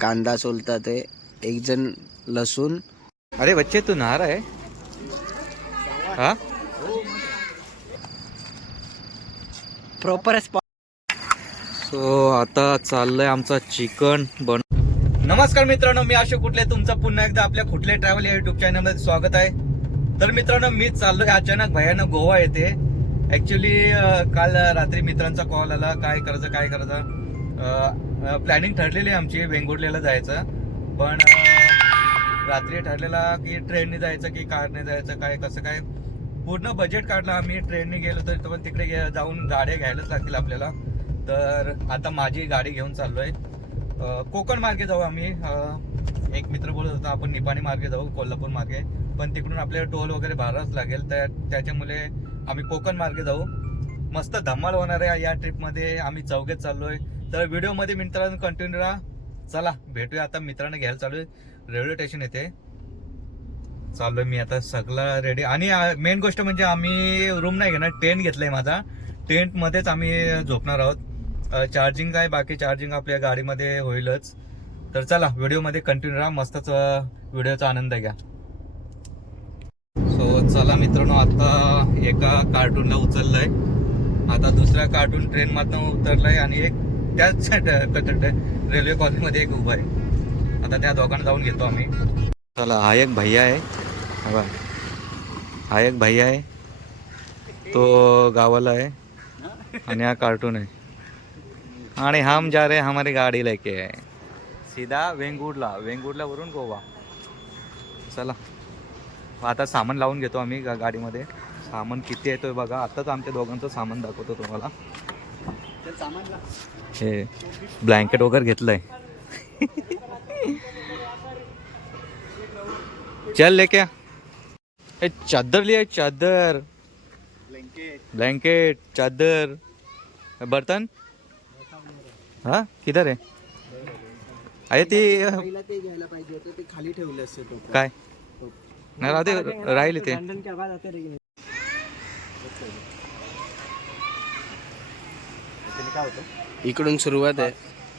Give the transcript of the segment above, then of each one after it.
कांदा सोलतात ते, एक जण लसूण. अरे बच्चे तू नहा रहा है? हाँ प्रॉपर स्पॉट. सो आता चाललंय आमचा चिकन बन. नमस्कार मित्रांनो, मी अशोक कुठले तुमचं पुन्हा एकदा आपल्या कुठले ट्रॅव्हल या युट्यूब चॅनलमध्ये स्वागत आहे. तर मित्रांनो, मी चाललोय अचानक भयानक गोवा येते. ऍक्च्युली काल रात्री मित्रांचा कॉल आला, काय करायचं प्लॅनिंग ठरलेली आहे आमची वेंगुर्ल्याला जायचं. पण रात्री ठरलेला की ट्रेनने जायचं की कारने जायचं, काय कसं काय पूर्ण बजेट काढलं आम्ही. ट्रेनने गेलो तर पण तिकडे जाऊन गाड्या घ्यायलाच लागतील आपल्याला. तर आता माझी गाडी घेऊन चाललोय. कोकण मार्गे जाऊ आम्ही. एक मित्र बोलत होता आपण निपाणी मार्गे जाऊ, कोल्हापूर मार्गे, पण तिकडून आपल्याला टोल वगैरे भरावंच लागेल. तर त्याच्यामुळे आम्ही कोकण मार्गे जाऊ. मस्त धमाल होणार आहे या ट्रिपमध्ये. आम्ही चौघेच चाललोय. तर व्हिडिओमध्ये मित्रांनो कंटिन्यू राहा. चला भेटूया. आता मित्रांना घ्यायला चालू आहे, रेल्वे स्टेशन येते चाललोय मी आता. सगळं रेडी. आणि मेन गोष्ट म्हणजे आम्ही रूम नाही घेणार, टेंट घेतलाय माझा. टेंट मध्येच आम्ही झोपणार आहोत. चार्जिंग काय बाकी चार्जिंग आपल्या गाडीमध्ये होईलच. तर चला व्हिडिओमध्ये कंटिन्यू राहा, मस्तच व्हिडिओचा आनंद घ्या. सो चला मित्रांनो, आता एका कार्टूनला उचललंय, आता दुसऱ्या कार्टून ट्रेन मधनं उतरलाय आणि एक त्याच रेल्वे कॉलनीमध्ये एक उभा आहे. आता त्या दोघांना जाऊन घेतो आम्ही. चला, हा एक भैया आहे, हा एक भैया आहे, तो गावाला आहे आणि हा कार्टून आहे. आणि हम जा रहे हमारी गाडी लेके आहे सीधा वेंगुर्ला वरून गोवा. चला आता सामान लावून घेतो आम्ही गाडीमध्ये. सामान किती येतोय बघा. आताच आमच्या दोघांचं सामान दाखवतो तुम्हाला. हे ब्लँकेट वगैरे घेतलंय. चल लेके ए, चादर लिया, चादर, ब्लँकेट, चादर, बर्तन. हा किधर आहे? अरे ते घ्यायला पाहिजे होतं, ते खाली ठेवलं असते. काय नाही राहते, राहिले ते. इकडून सुरुवात आहे.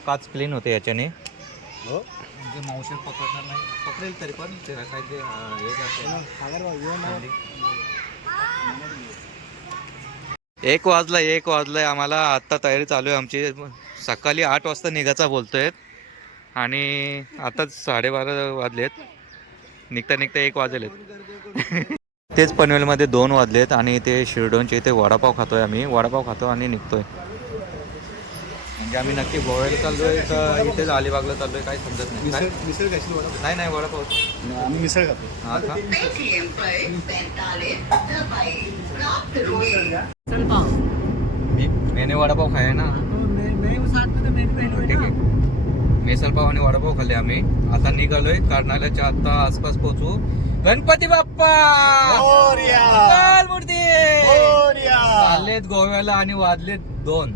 काच क्लीन होते याच्याने. म्हणजे मावशी पकडणार नाही, पकडेल तरी पण ते काय ते एक वाजलाय आम्हाला. आत्ता तयारी चालू आहे आमची. सकाळी 8 वाजता निघायचा बोलतोय आणि आताच 12:30 वाजलेत. निघता 1 वाजलेत. तेच पनवेलमध्ये 2 वाजलेत आणि ते शिरडोनचे इथे वडापाव खातोय आम्ही. वडापाव खातो आणि निघतोय. म्हणजे आम्ही नक्की गोव्याला चाललोय का इथेच अलिबागला चाललोय काय समजत नाही. मिसळ नाही वडापाव. आम्ही मिसळ खातो. हा का? मैंने वडापाव खाया ना. ठीक आहे. मिसळ पाव आणि वडापाव खाल्ले आम्ही. आता निघालोय कर्नाल्याच्या आता आसपास पोहोचू. गणपती बाप्पा मूर्ती चाललेत गोव्याला आणि वाजलेत 2.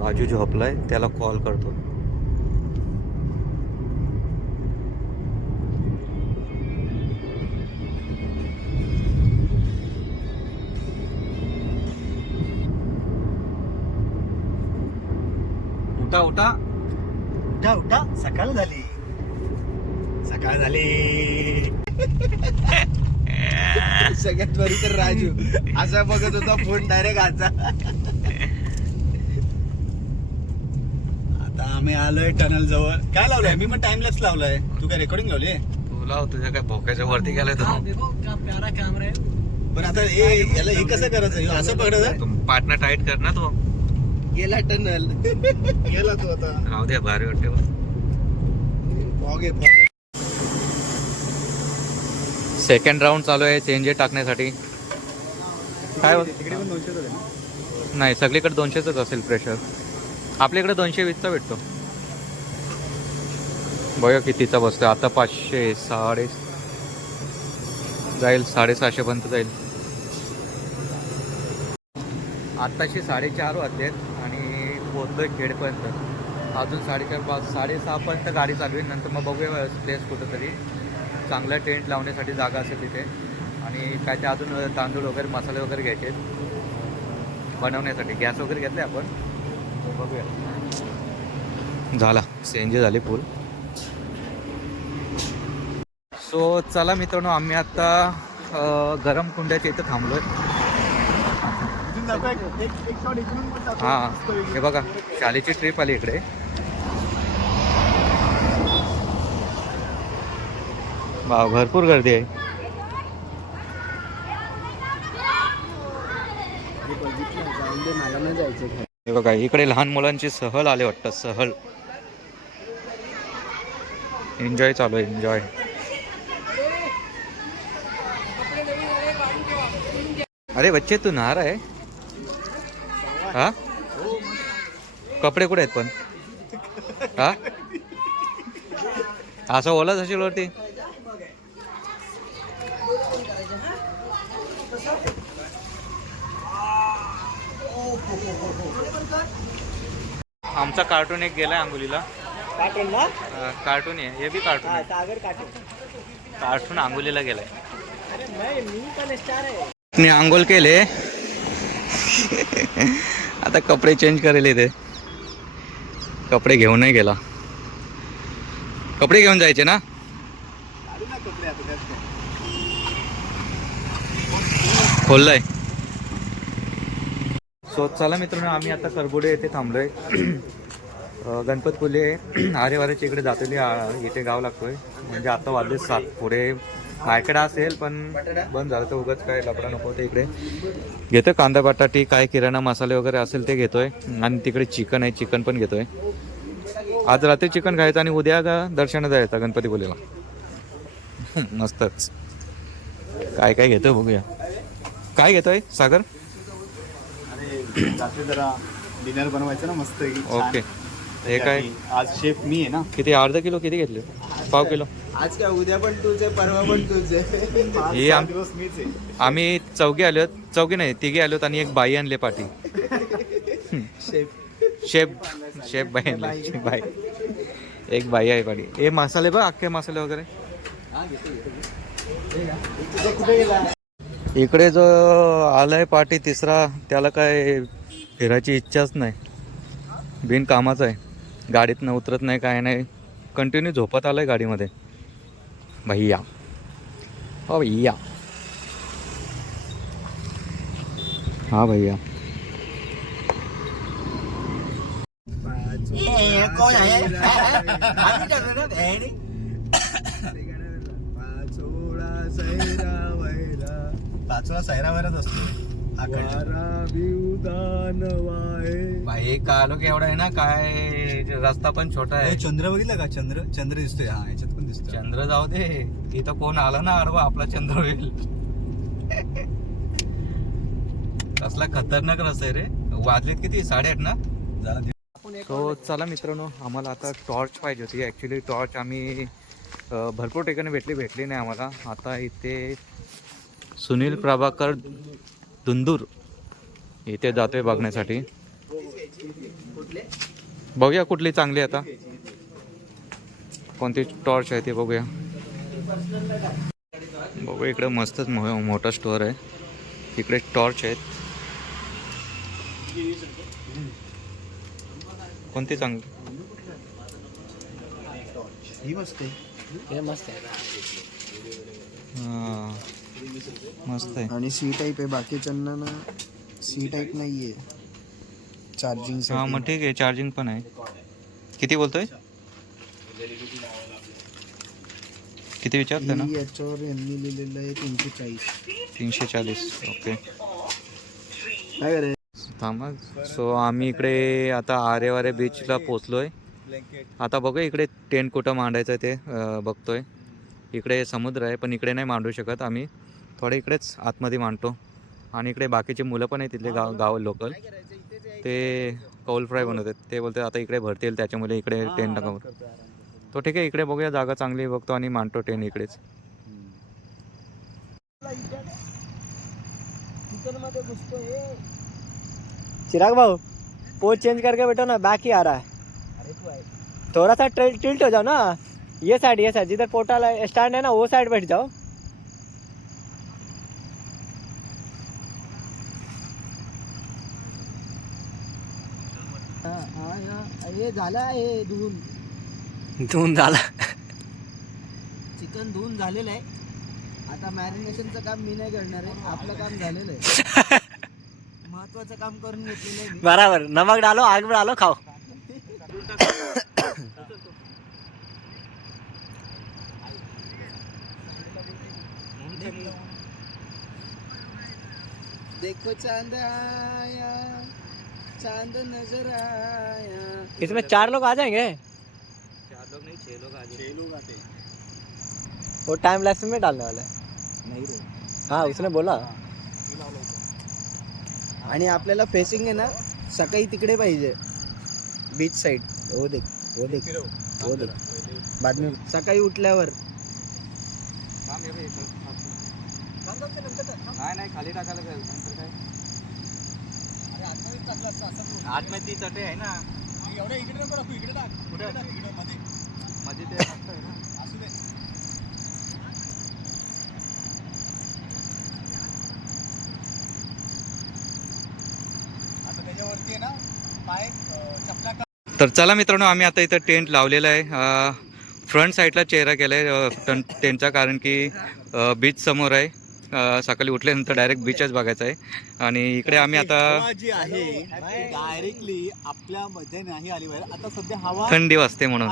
राजू झोपलाय, त्याला कॉल करतो. उठा उठा उठा उठा, सकाळ झाली. सगळ्यात बरी तर राजू असा बघत होता फोन डायरेक्ट आजा. आता आम्ही आलोय टनल जवळ. काय लावलंय? मी पण टाइमलेस लावलाय. तू काय रेकॉर्डिंग लावली? तुला तुझ्या काय भोक्याच्या वरती गेलाय तो. प्यारा कॅमेरा आहे. पण आता याला हे कसं करायचं? असं पकडायचं, पार्टनर टाईट कर ना. तो गेला टनल. गेला तो आता. राहू द्या, भारी वाटते. सेकंड राऊंड चालू आहे चेंज टाकण्यासाठी. काय तिकडे पण 200 नाही, सगळीकडे 200च असेल प्रेशर. आपल्याकडे 220चा भेटतो. बघा कितीचा बसतो आता. 500 जाईल, 750 पर्यंत जाईल. आत्ताशी 4:30 वाजलेत आणि पोहोचलोय खेडपर्यंत. अजून 4:30 6:30 पर्यंत गाडी चालू आहे. नंतर मग बघूया प्लेस कुठंतरी चांगला टेंट लावण्यासाठी जागा असेल तिथे. आणि काय ते अजून तांदूळ वगैरे मसाले वगैरे घ्यायचे बनवण्यासाठी. गॅस वगैरे घेतले आपण, बघूया. झाला CNG झाली फुल. सो चला मित्रांनो, आम्ही आता गरम कुंड्याच्या इथं थांबलोय. हां, हे बघा शाळेची ट्रिप आली इकडे. भरपूर गर्दी आहे. हे बघा इकडे लहान मुलांची सहल आले वाटतं, सहल. एन्जॉय चालू आहे, एन्जॉय. अरे बच्चे तू नहा रहा है? हा, कपडे कुठे आहेत पण? हा, असं ओलाच असेल वरती. आमचा कार्टून एक गेलाय आंघोलीला. कार्टून ना? कार्टून आहे, हे बी कार्टून आहे. सागर कार्टून. कार्टून आंघोलीला गेलाय. अरे मी पण स्टार आहे. मी आंघोळ केले. आता कपडे चेंज करायला येते. कपडे घेऊन नाही गेला. कपडे घेऊन जायचे ना. खोललाय. सो चला मित्रांनो, आम्ही आता करबोडे येथे थांबलोय. गणपतपुले आरेवाऱ्याच्या इकडे जातोय. इथे गाव लागतोय. म्हणजे आता वाजले 7. पुढे मार्केट असेल पण बंद झालं तर उगाच काय लपडा नको. ते इकडे घेतोय कांदा बटाटी, काय किराणा मसाले वगैरे असेल ते घेतोय. आणि तिकडे चिकन आहे, चिकन पण घेतोय. आज रात्री चिकन खायचं आणि उद्या दर्शनाला जायचं गणपतीपुलेला. मस्तच. काय काय घेतोय बघूया. काय घेतोय सागर? रात्री जरा डिनर बनवायचं ना मस्त. ओके. हे काय आज शेफ मी आहे ना. किती, अर्धा किलो किती घेतले? पाव किलो. आज काय उद्या पण तुझे, परवा पण तुझे. हे दिवस मीच आहे. आम्ही चौघे आलोत. चौघे नाही, तिघे आलोत आणि एक बाई आणले पाठी. शेफ बाई आणली. बाई एक बाई आहे पाठी. हे मसाले बघ, अख्खे मसाले वगैरे. इकडे जो आलाय पाठी तिसरा, त्याला काय फिरायची इच्छाच नाही. बिन कामाचं आहे. गाडीतनं उतरत नाही, काय नाही. कंटिन्यू झोपत आलाय गाडीमध्ये. भैया, हो भैया. हा भैया. कोण आहे? पाचोळा सैरावरच असतो. भाई कालो की एवढा आहे ना, काय रस्ता पण छोटा आहे. चंद्र बघितलं का? चंद्र दिसतोय. हा, याच्यात पण दिसतोय. चंद्र जाऊ दे, इथं कोण आला ना अरवा आपला चंद्र होईल. कसला खतरनाक रस्ता आहे रे. वाजलेत किती? 8:30 ना. तो चला मित्रांनो, आम्हाला आता टॉर्च पाहिजे होती. ॲक्च्युली टॉर्च आम्ही भरपूर ठिकाणी भेटली नाही आम्हाला. आता इथे सुनील प्रभाकर दुंदूर इथे जातोय बघण्यासाठी. बघूया कुठली चांगली. आता कोणती टॉर्च आहे ते बघूया. बघूया इकडे मस्तच मोठा स्टोअर आहे. इकडे टॉर्च आहेत. कोणती चांगली? ही मस्त आहे. हे मस्त आहे. हां, मस्त आहे. आणि सी टाईप आहे. बाकीच्यांना ना सी टाईप नाहीये चार्जिंग. हां मग ठीक आहे, चार्जिंग पण आहे. किती बोलतोय? किती विचारते ना? याच्यावर यांनी लिहिलेलं आहे 340. ओके, काय करायचं? थांबा. सो आम्ही इकडे आता आरेवारे बीचला पोचलोय. आता बघूया इकडे टेंट कुठं मांडायचं आहे ते बघतोय. इकडे समुद्र आहे पण इकडे नाही मांडू शकत आम्ही. थोडे इकडेच आतमध्ये मांडतो. आणि इकडे बाकीचे मुलं पण आहेत तिथले गाव लोकल. ते कौल फ्राय बनवतात. ते बोलतात आता इकडे भरतील, त्याच्यामुळे इकडे टेंट टाकावं. तो ठीक आहे, इकडे बघूया जागा चांगली बघतो आणि मांडतो टेंट इकडेच. चिराग भाऊ, पोज चेंज करके बैठो ना, बैक ही आ रहा है. थोड़ा सा टिल्ट हो जाओ ना. ये साइड जिधर पोर्टल स्टैंड है ना, वो साइड बैठ जाओ. हे झाला हे धुवून धुवून झाला. चिकन धुवून झालेलं आहे. आता मॅरिनेशनचं काम मी नाही करणार आहे, आपलं काम झालेलं आहे. महत्वाचं काम करून घेतलेलं आहे मी. बराबर. नमक डालो, आग में डालो, खाओ. देखो चांद आया, चांद नजर आया. इसमें 4 लोग आ जाएंगे. 4 लोग नहीं 6 लोग आ जाए. 6 लोग आते. वो टाइम लैप्स में डालने वाला है. नाही रे. हाँ उसने बोला. आणि आपल्याला फेसिंग आहे ना सकाळी तिकडे पाहिजे, बीच साइड. हो देख, हो देख, हो देख. बाद में सकाळी उठल्यावर. नाही नाही खाली टाकायला काय नंतर काय. आतमध्ये ती चटे आहे ना. एवढ्या इकडे नको टाकू, इकडे टाक. कुठे इकडे मध्ये मध्ये ते मस्त आहे ना. असू दे. आता त्याच्यावरती आहे ना पाय चपला. तर चला मित्रांनो, आम्ही आता इथं टेंट लावलेला आहे. फ्रंट साईडला चेहरा केला आहे टेंटचा, कारण की बीच समोर आहे. सकाळी उठल्यानंतर डायरेक्ट बीचच बघायचं आहे. आणि इकडे आम्ही आता जी आहे डायरेक्टली आपल्या मध्ये नाही आली बाहेर. आता सध्या हवा थंडी वाजते म्हणून.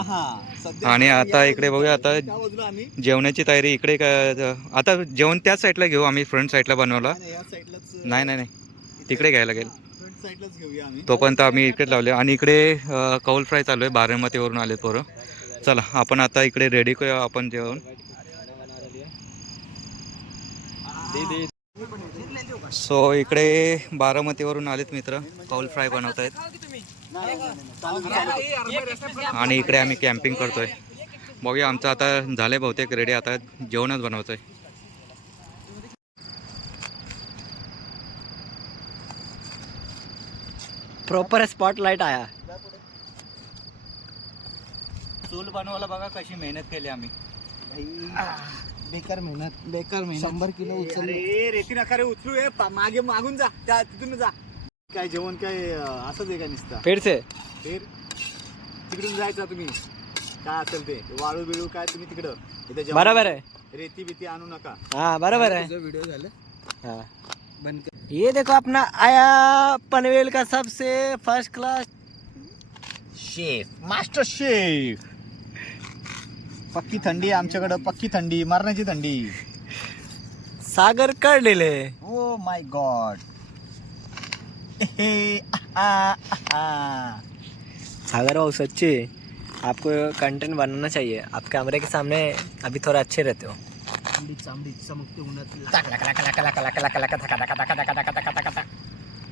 सध्या आणि आता इकडे बघूया, आता त्या बाजूला आम्ही जेवणाची तयारी इकडे आता जेवण त्याच साईडला घेऊ आम्ही. फ्रंट साईडला बनवला. या साईडलाच नाही नाही नाही तिकडे घ्यायला लागेल. फ्रंट साईडलाच घेऊया आम्ही. तोपर्यंत आम्ही इकडे लावले. आणि इकडे कौल फ्राय चालू आहे. बारामतीवरून आले पोरं. चला आपण आता इकडे रेडी करूया आपण जेवण. सो इकडे बारामतीवरून आलेत मित्र, कौल फ्राय बनवत आहेत. आणि इकडे आम्ही कॅम्पिंग करतोय. बघूया, आमचं आता झालंय बहुतेक रेडी. आता जेवणच बनवतोय. प्रॉपर स्पॉटलाइट आया. चूल बनवायला बघा कशी मेहनत केली आम्ही. बेकार मेहनत, बेकार मेहनत. 100 किलो उचलले. रेती नका रे उचलू. मागे मागून जा, त्या तिथून जा. काय जेवण काय असंच आहे का नुसतं? फिर से फिर तिकडून जायचं तुम्ही. काय असेल ते वाळू बिळू काय तुम्ही तिकडं. इथे जेवण बराबर है. रेती बिती आणू नका. हाँ बराबर है. व्हिडिओ झालं हाँ. बंद कर. ये देखो अपना आया पनवेल का सबसे first class chef, master chef. पक्की थंडी आमच्याकडं, पक्की थंडी, मरणाची थंडी. सागर कळलेले. Oh my God. सागर भाऊ सच्ची आपको कंटेंट बनाना चाहिए. आप कैमरे के सामने अभी थोड़ा अच्छे रहते हो. चांबडी चमकते उन्हात.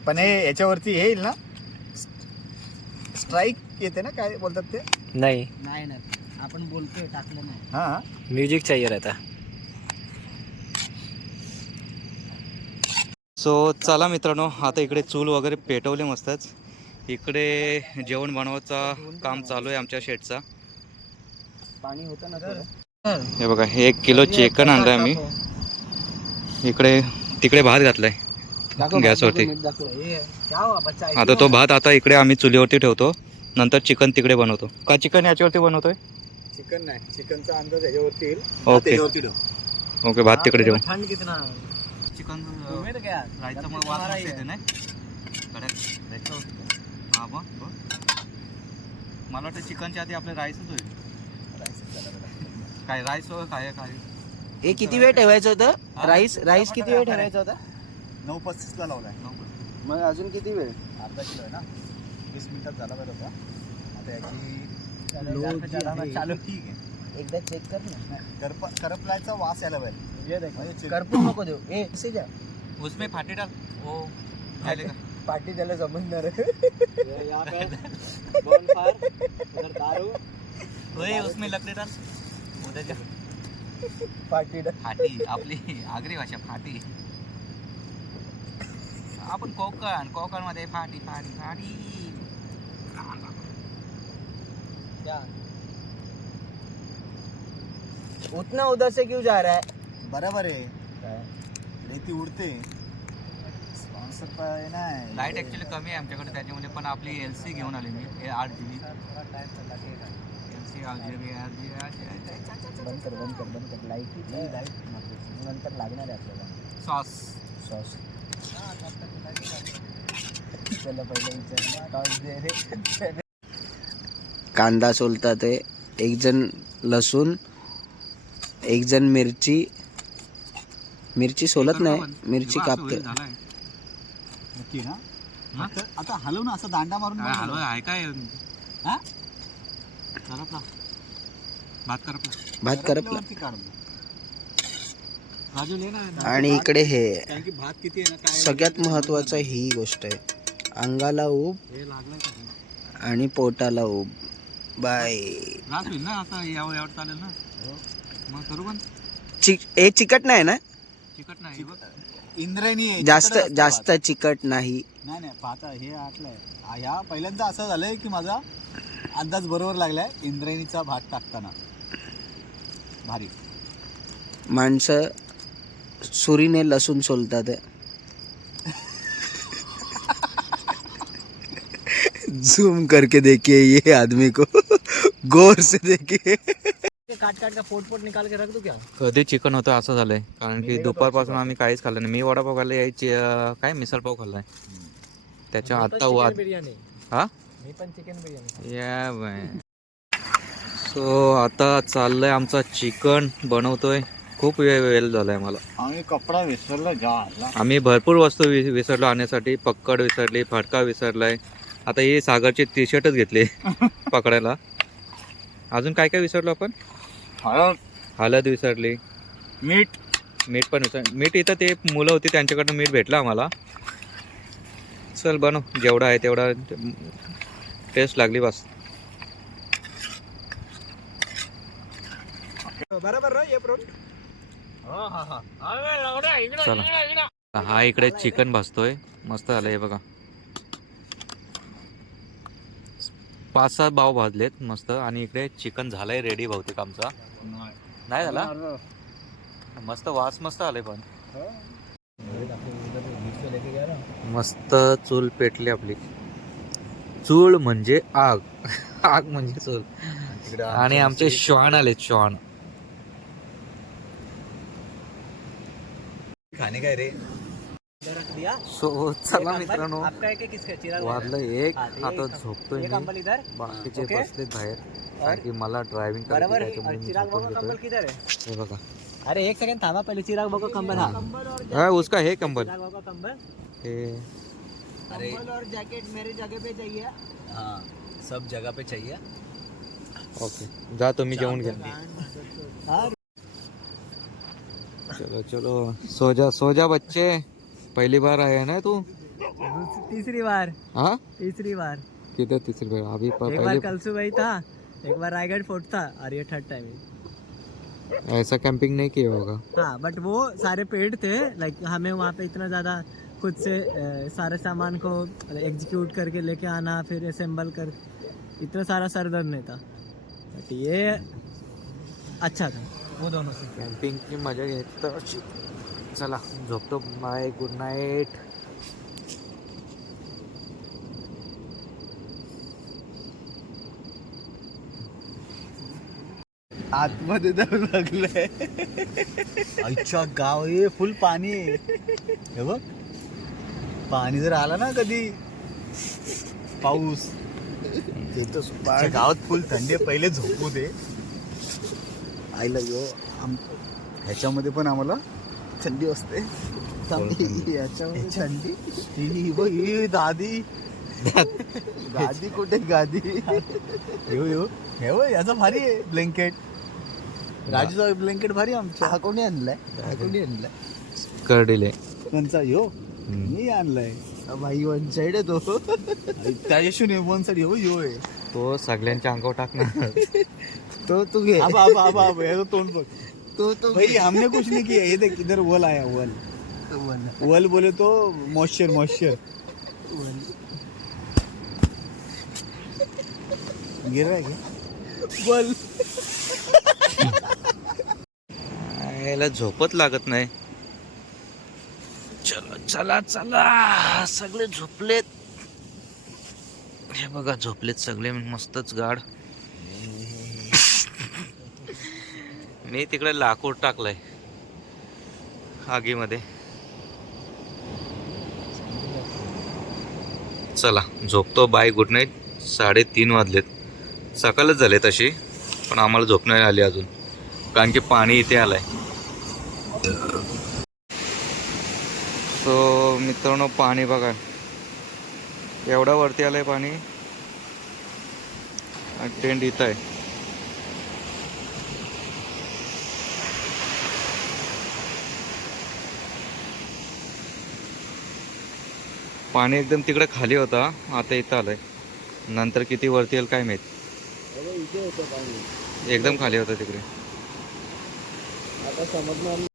पण हे याच्यावरती येईल ना स्ट्राईक येते ना, काय बोलतात ते? नहीं, नाही नाही आपण बोलतोय टाकलं नाही. हा म्यूजिक चाहिए रहता. सो चला मित्रांनो, आता इकडे चूल वगैरे पेटवले मस्तच. इकडे जेवण बनवायचा काम चालू आहे आमच्या शेटचा. पाणी होतं ना थोडं. हे बघा, 1 किलो चिकन आणलंय आम्ही. इकडे तिकडे भात घातलाय गॅसवरती. आता तो भात आता इकडे आम्ही चुलीवरती ठेवतो. नंतर चिकन तिकडे बनवतो. का चिकन याच्यावरती बनवतोय? चिकन नाही, चिकनचा अंदाज ह्याच्यावरती येईल. ओके ओके, भात तिकडे ठेवू. ठंड कितना चिकन राहायचं मग वास येते ना. हा मग मला वाटतं चिकनच्या आधी आपलं राईसच होईल. काय राईस काय काय हे किती वेळ ठेवायचं होतं? राईस किती वेळ ठेवायचा होता? 9:35 ला लावलाय. मग अजून किती वेळ? अर्धा किलो आहे ना, 20 मिनिटात झाला पाहिजे होता. आता याची चालू ठीक आहे. एकदा चेक कर ना. करपलायचा वास यायला पाहिजे. करपू नको देऊ. ऐसे जा उसमें फाटी डाल. ओ चलेगा. पार्टी त्याला समजणार आहे. ओए उसमें लकड़ी डाल. उधर जा. पार्टी फाटी आपली आगरी भाषा फाटी. आपण कोकण मध्ये फाटी फाटी फाटी. उतना उधर से क्यों जा रहा है? बराबर है. रेती उडते. रुपये नाही. लाईट ॲक्च्युली कमी आहे आमच्याकडे त्याच्यामध्ये, पण आपली LC घेऊन आली मी 8GB LC 8GB बंद कर लाईट नंतर लागणार आहे आपल्याला. सॉस चला पहिले कांदा सोलतात, एक जण लसूण, एक जण मिरची सोलत नाही, मिरची कापते. नक्की ना? आता हलव ना, असं दांडा मारून आहे काय भात करपला. आणि इकडे हे भात किती आहे ना, सगळ्यात महत्वाचं ही गोष्ट आहे, अंगाला ऊब आणि पोटाला ऊब. बाय. होईल ना आता, यावर चालेल ना. मग करू पण चिकट नाही ना, चिकट नाही इंद्रायणी जास्त चिकट नाही. नाही पाहता हे आटलंय. ह्या पहिल्यांदा असं झालंय की माझा अंदाज बरोबर लागलाय. इंद्रायणीचा भात टाकताना भारी. माणसं सुरीने लसूण सोलतात. झूम करके देखिए ये आदमी को, गौर से देखिए. काट का पोट निकाल के रख दो क्या? कधी चिकन होतं असं झालंय, कारण की दुपारपासून आम्ही काहीच खाल्लं नाही. मी वडापाव खाल्ला, यायची काय मिसळपाव खाल्लाय त्याच्या आता वाद. बिर्याणी. हा मी पण चिकन बिर्याणी. या बाय. सो आता चाललंय आमचा चिकन बनवतोय. खूप वेळ झालाय मला. आम्ही कपडा विसरला. आम्ही भरपूर वस्तू विसरलो आणण्यासाठी. पक्कड विसरली, फटका विसरलाय. आता हे सागरचे टी-शर्टच घेतले पकडायला. अजून काय काय विसरलो आपण? हळद विसरली, मीठ पण विसर. मीठ इथं ते मुलं होती त्यांच्याकडनं मीठ भेटलं आम्हाला. चल बनव, जेवढा आहे तेवढा टेस्ट लागली बस. बरोबर. चला, हा इकडे चिकन भाजतोय. मस्त झालं हे बघा. 5-6 भाव भाजलेत मस्त. आणि इकडे चिकन झालंय रेडी बहुतेक आमचा. नाही झाला मस्त, वास मस्त आले. पण मस्त चूल पेटली आपली. चूल म्हणजे आग, आग म्हणजे चूल. आणि आमचे श्वान आले, श्वान. खाणे काय रे. सो चला मित्रांनो, वाजलं वाजलं 1. आता झोपतोय मी. बाकीचे बसलेत बाहेर, कारण की मला ड्रायव्हिंग करायची आहे. हे बघा. अरे एक सेकंड थांबा, पहिले चिराग बघो कंबल. हा उसका है कंबल. हे अरे और जैकेट मेरी जगह पे चाहिए. हाँ सब जगह पे चाहिए. ओके जा, तुम्ही जेवून घ्या. चलो चलो, सो जा बच्चे. पहली बार आया ना तू? तीसरी बार. हाँ तीसरी बार. किधर तीसरी बार? अभी एक बार पहले कल सुबह ही था, एक बार रायगढ़ फोर्ट था, और ये थर्ड टाइम है. ऐसा कैंपिंग नहीं किया होगा. हाँ बट वो सारे पेड थे. लाइक हमें वहाँ पे इतना ज़्यादा खुद से सारे सामान को एग्जीक्यूट करके लेके आना, फिर असेंबल कर, इतना सारा सरदर्द नहीं था. बट ये अच्छा था वो दोनों से. कॅम्पिंग की मजा घेतो. चला झोपतो. Bye, good night. आतमध्ये जाऊ लागलंय. अच्छा गाव हे फुल पाणी आहे. हे बघ, पाणी जर आला ना कधी पाऊस, गावात फुल थंडी. पहिले झोपू दे. आईला यो ह्याच्यामध्ये पण आम्हाला थंडी असते. याच्यामध्ये थंडी. ही दादी गादी कुठे? गादी यो हे बघ, याचा भारी आहे ब्लँकेट. राजूचा ब्लँकेट भारी. आमच्या हा कोणी आणलाय? कर्डिले कोणचा? यो मी आणलाय भाई. वन साइड आहे तो. त्याच्याशी वन साइड यो आहे तो. सगळ्यांच्या अंगावर टाकणार तो. तू घे. याचं तोंड बघ. तो भाई हमने कुछ नहीं किया. ये देख इधर वल आया. वल बोले तो मॉइश्चर. गिर रहा है क्या? वल. याला झोपत लागत नाही. चला चला चला, सगळे झोपलेत. हे बघा झोपलेत सगळे मस्तच गाड. मी तिकडे लाकूड टाकलंय आगीमध्ये. चला झोपतो. Bye, good night. 3:30 वाजलेत. सकाळच झाले तशी, पण आम्हाला झोप नाही आली अजून, कारण की पाणी इथे आलंय. सो मित्रांनो, पाणी बघा एवढा वरती आलंय पाणी. टेंट इथं आहे. पाणी एकदम तिकडे खाली होता, आता इथं आलंय. नंतर किती वरती येईल काय माहित. इथे होतं पाणी, एकदम खाली होतं तिकडे. आता समजणार